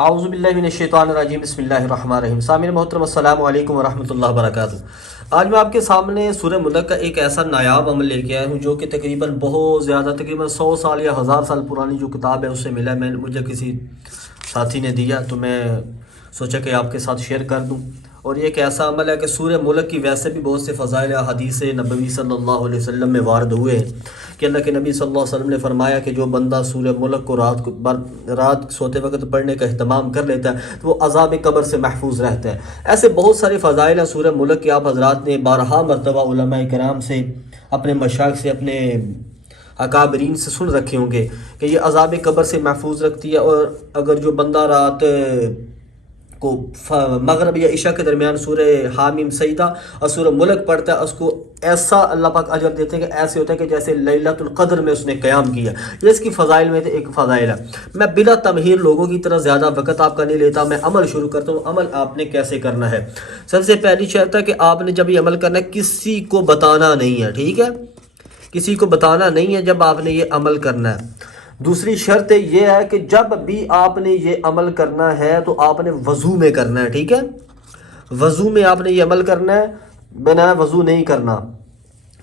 اعوذ باللہ من الشیطان الرجیم بسم اللہ الرحمن الرحیم۔ سامعین محترم السلام علیکم ورحمۃ اللہ وبرکاتہ۔ آج میں آپ کے سامنے سورہ ملک کا ایک ایسا نایاب عمل لے کے آیا ہوں جو کہ تقریباً بہت زیادہ، تقریباً 100 سال یا 1000 سال پرانی جو کتاب ہے اس سے ملا ہے۔ مجھے کسی ساتھی نے دیا تو میں سوچا کہ آپ کے ساتھ شیئر کر دوں۔ اور یہ ایک ایسا عمل ہے کہ سورہ ملک کی ویسے بھی بہت سے فضائل حدیث نبوی صلی اللہ علیہ وسلم میں وارد ہوئے ہیں کہ اللہ کے نبی صلی اللہ علیہ وسلم نے فرمایا کہ جو بندہ سورہ ملک کو رات سوتے وقت پڑھنے کا اہتمام کر لیتا ہے تو وہ عذاب قبر سے محفوظ رہتا ہے۔ ایسے بہت سارے فضائل ہیں سورہ ملک کے، آپ حضرات نے بارہا مرتبہ علماء کرام سے، اپنے مشائخ سے، اپنے اکابرین سے سن رکھے ہوں گے کہ یہ عذاب قبر سے محفوظ رکھتی ہے۔ اور اگر جو بندہ رات کو مغرب یا عشاء کے درمیان سورہ حامیم سجدہ اور سورہ ملک پڑھتا ہے، اس کو ایسا اللہ پاک اجر دیتے ہیں کہ ایسے ہوتا ہے کہ جیسے لیلۃ القدر میں اس نے قیام کیا۔ یہ اس کی فضائل میں ایک فضائل ہے۔ میں بلا تمہیر لوگوں کی طرح زیادہ وقت آپ کا نہیں لیتا، میں عمل شروع کرتا ہوں۔ عمل آپ نے کیسے کرنا ہے؟ سب سے پہلی شرط ہے کہ آپ نے جب یہ عمل کرنا ہے کسی کو بتانا نہیں ہے، ٹھیک ہے؟ کسی کو بتانا نہیں ہے جب آپ نے یہ عمل کرنا ہے۔ دوسری شرط یہ ہے کہ جب بھی آپ نے یہ عمل کرنا ہے تو آپ نے وضو میں کرنا ہے، ٹھیک ہے؟ وضو میں آپ نے یہ عمل کرنا ہے، بنا وضو نہیں کرنا۔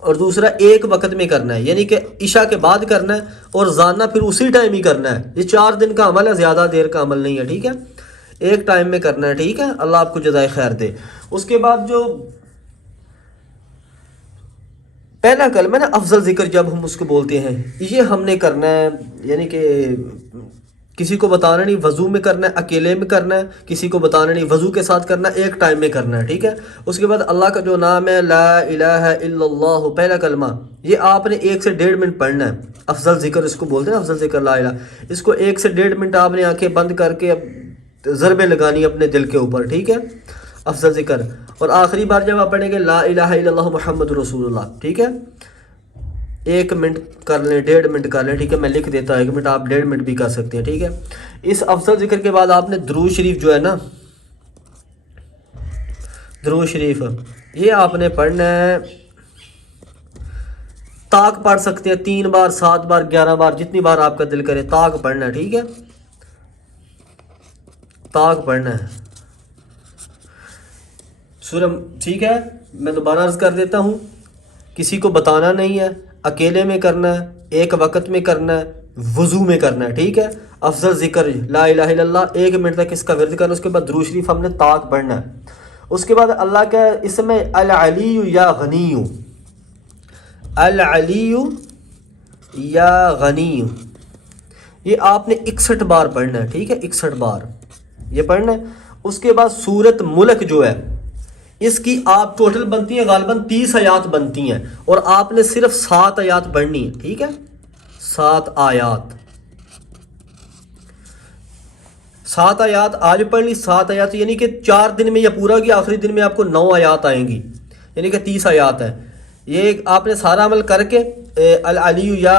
اور دوسرا ایک وقت میں کرنا ہے، یعنی کہ عشاء کے بعد کرنا ہے اور زاننا پھر اسی ٹائم ہی کرنا ہے۔ یہ 4 دن کا عمل ہے، زیادہ دیر کا عمل نہیں ہے، ٹھیک ہے؟ ایک ٹائم میں کرنا ہے، ٹھیک ہے؟ اللہ آپ کو جزائے خیر دے۔ اس کے بعد جو پہلا کلمہ نا افضل ذکر، جب ہم اس کو بولتے ہیں یہ ہم نے کرنا ہے، یعنی کہ کسی کو بتانا نہیں، وضو میں کرنا ہے، اکیلے میں کرنا ہے، کسی کو بتانا نہیں، وضو کے ساتھ کرنا ہے، ایک ٹائم میں کرنا ہے، ٹھیک ہے؟ اس کے بعد اللہ کا جو نام ہے لا الہ الا اللہ، پہلا کلمہ یہ آپ نے 1 سے 1.5 منٹ پڑھنا ہے۔ افضل ذکر اس کو بولتے ہیں، افضل ذکر لا الہ، اس کو 1 سے 1.5 منٹ آپ نے آنکھیں بند کر کے ضربیں لگانی اپنے دل کے اوپر، ٹھیک ہے؟ افضل ذکر۔ اور آخری بار جب آپ پڑھیں گے لا الہ الا اللہ محمد رسول اللہ، ٹھیک ہے؟ 1 منٹ کر لیں، 1.5 منٹ کر لیں، ٹھیک ہے؟ میں لکھ دیتا ہوں 1 منٹ، آپ 1.5 منٹ بھی کر سکتے ہیں، ٹھیک ہے؟ اس افضل ذکر کے بعد آپ نے درود شریف جو ہے نا، درود شریف یہ آپ نے پڑھنا ہے۔ طاق پڑھ سکتے ہیں 3 بار، 7 بار، 11 بار، جتنی بار آپ کا دل کرے طاق پڑھنا ہے، ٹھیک ہے؟ طاق پڑھنا ہے سورہ، ٹھیک ہے؟ میں دوبارہ عرض کر دیتا ہوں، کسی کو بتانا نہیں ہے، اکیلے میں کرنا ہے، ایک وقت میں کرنا ہے، وضو میں کرنا ہے، ٹھیک ہے؟ افضل ذکر لا الہ الا اللہ، 1 منٹ تک اس کا ورد کرنا۔ اس کے بعد درود شریف ہم نے طاق پڑھنا ہے۔ اس کے بعد اللہ کا اسم ہے العلی یا غنی، العلی یا غنی، یہ آپ نے 61 بار پڑھنا ہے، ٹھیک ہے؟ 61 بار یہ پڑھنا ہے۔ اس کے بعد سورت ملک جو ہے اس کی آپ ٹوٹل بنتی ہیں غالباً 30 آیات بنتی ہیں، اور آپ نے صرف 7 آیات پڑھنی ہے، ٹھیک ہے؟ 7 آیات، 7 آیات آج پڑھ لی، 7 آیات یعنی کہ 4 دن میں یا پورا کی آخری دن میں آپ کو 9 آیات آئیں گی، یعنی کہ 30 آیات ہیں۔ یہ آپ نے سارا عمل کر کے العلی یا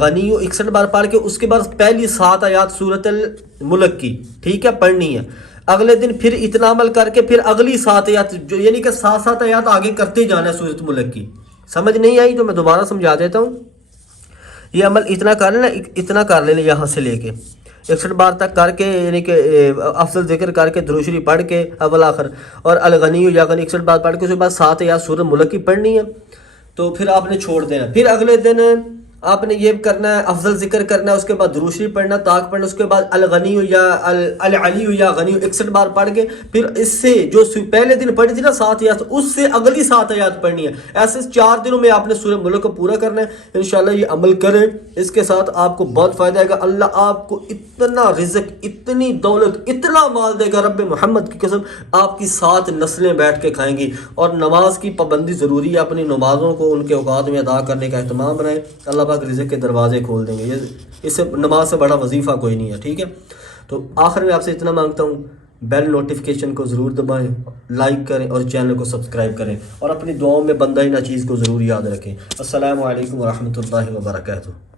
غنی 61 بار پڑھ کے اس کے بعد پہلی 7 آیات سورت الملک کی، ٹھیک ہے، پڑھنی ہے۔ اگلے دن پھر اتنا عمل کر کے پھر اگلی 7 آیات، جو یعنی کہ 7 آیات آگے کرتے جانا ہے سورت ملک کی۔ سمجھ نہیں آئی تو میں دوبارہ سمجھا دیتا ہوں۔ یہ عمل اتنا کر لینا، اتنا کر لینا یہاں سے لے کے 61 بار تک کر کے، یعنی کہ افضل ذکر کر کے درود شریف پڑھ کے اول آخر، اور الغنی یا غنی 61 بار پڑھ کے اس کے بعد 7 آیات سورت ملک کی پڑھنی ہے، تو پھر آپ نے چھوڑ دینا۔ پھر اگلے دن آپ نے یہ کرنا ہے، افضل ذکر کرنا ہے، اس کے بعد درود شریف پڑھنا، طاق پڑھنا، اس کے بعد الغنی یا العلی یا غنی 61 بار پڑھ کے پھر اس سے جو پہلے دن پڑھی تھی نا 7 آیات، اس سے اگلی 7 آیات پڑھنی ہے۔ ایسے 4 دنوں میں آپ نے سورہ ملک کو پورا کرنا ہے۔ انشاءاللہ یہ عمل کریں، اس کے ساتھ آپ کو بہت فائدہ ہے گا۔ اللہ آپ کو اتنا رزق، اتنی دولت، اتنا مال دے گا، رب محمد کی قسم آپ کی 7 نسلیں بیٹھ کے کھائیں گی۔ اور نماز کی پابندی ضروری ہے، اپنی نمازوں کو ان کے اوقات میں ادا کرنے کا اہتمام بنائیں، اللہ پاک رزق کے دروازے کھول دیں گے۔ اس سے نماز سے بڑا وظیفہ کوئی نہیں ہے، ٹھیک ہے؟ تو آخر میں آپ سے اتنا مانگتا ہوں، بیل نوٹیفیکیشن کو ضرور دبائیں، لائک کریں اور چینل کو سبسکرائب کریں، اور اپنی دعاؤں میں بندہ ناچیز کو ضرور یاد رکھیں۔ السلام علیکم ورحمۃ اللہ وبرکاتہ۔